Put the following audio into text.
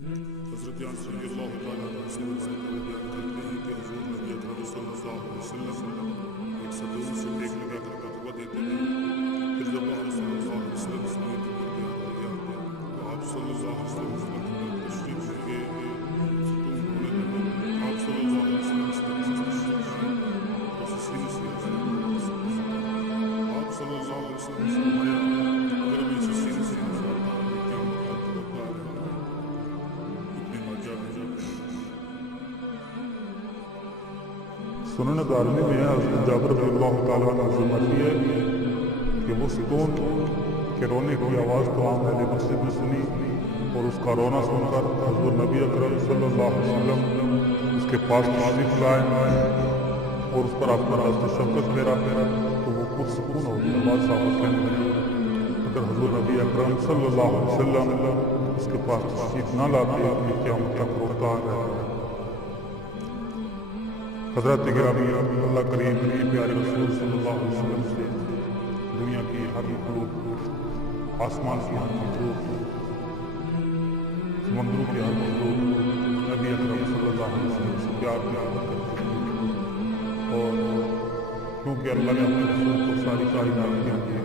حضرت انس رضی اللہ تعالیٰ عنہ سے بیان کرتے ہیں کہ حضور نبی اکرم صلی اللہ علیہ وسلم ایک صدور سے ٹیک لگا کر خطبہ دیتے تھے. پھر جب آپ صلی اللہ علیہ وسلم سمیت پر تیار ہو گیا تو آپ صلی اللہ علیہ وسلم پر تشریف لے گئے. ستون ہونے لگا. آپ صلی اللہ علیہ وسلم اس کے پاس تشریف لائے تو اسے سینے سے آپ صلی اللہ علیہ وسلم نے فرمایا اگر میں اسے سینے سے نکالتا تو کیا مطلب ہوتا ہے. ابن ماجہ میں سنن دارمی میں حضرت جابر رضی اللہ تعالیٰ عنہ سے مروی ہے کہ وہ ستون کے رونے کی آواز تمام اہل مسجد نے سنی اور اس کا رونا سن کر حضور نبی اکرم صلی اللہ علیہ وسلم اس کے پاس تشریف لائے اور اس پر اپنا دست شفقت پھیرا تو وہ پرسکون ہو گئی. آواز صاحب کہنے لگی اگر حضور نبی اکرم صلی اللہ علیہ وسلم اس کے پاس تشریف نہ لاتے یہ قیامت تک روتا ہے. حضرت گرامی اللہ کریم پیارے رسول صلی اللہ علیہ وسلم سے دنیا کی ہر مخلوق, آسمان کی ہر مخلوق, سمندروں کی ہر مخلوق نبی اکرم صلی اللہ علیہ وسلم سے پیار کرتی ہے. اور کیونکہ اللہ نے اپنے رسول کو ساری کائنات کے لیے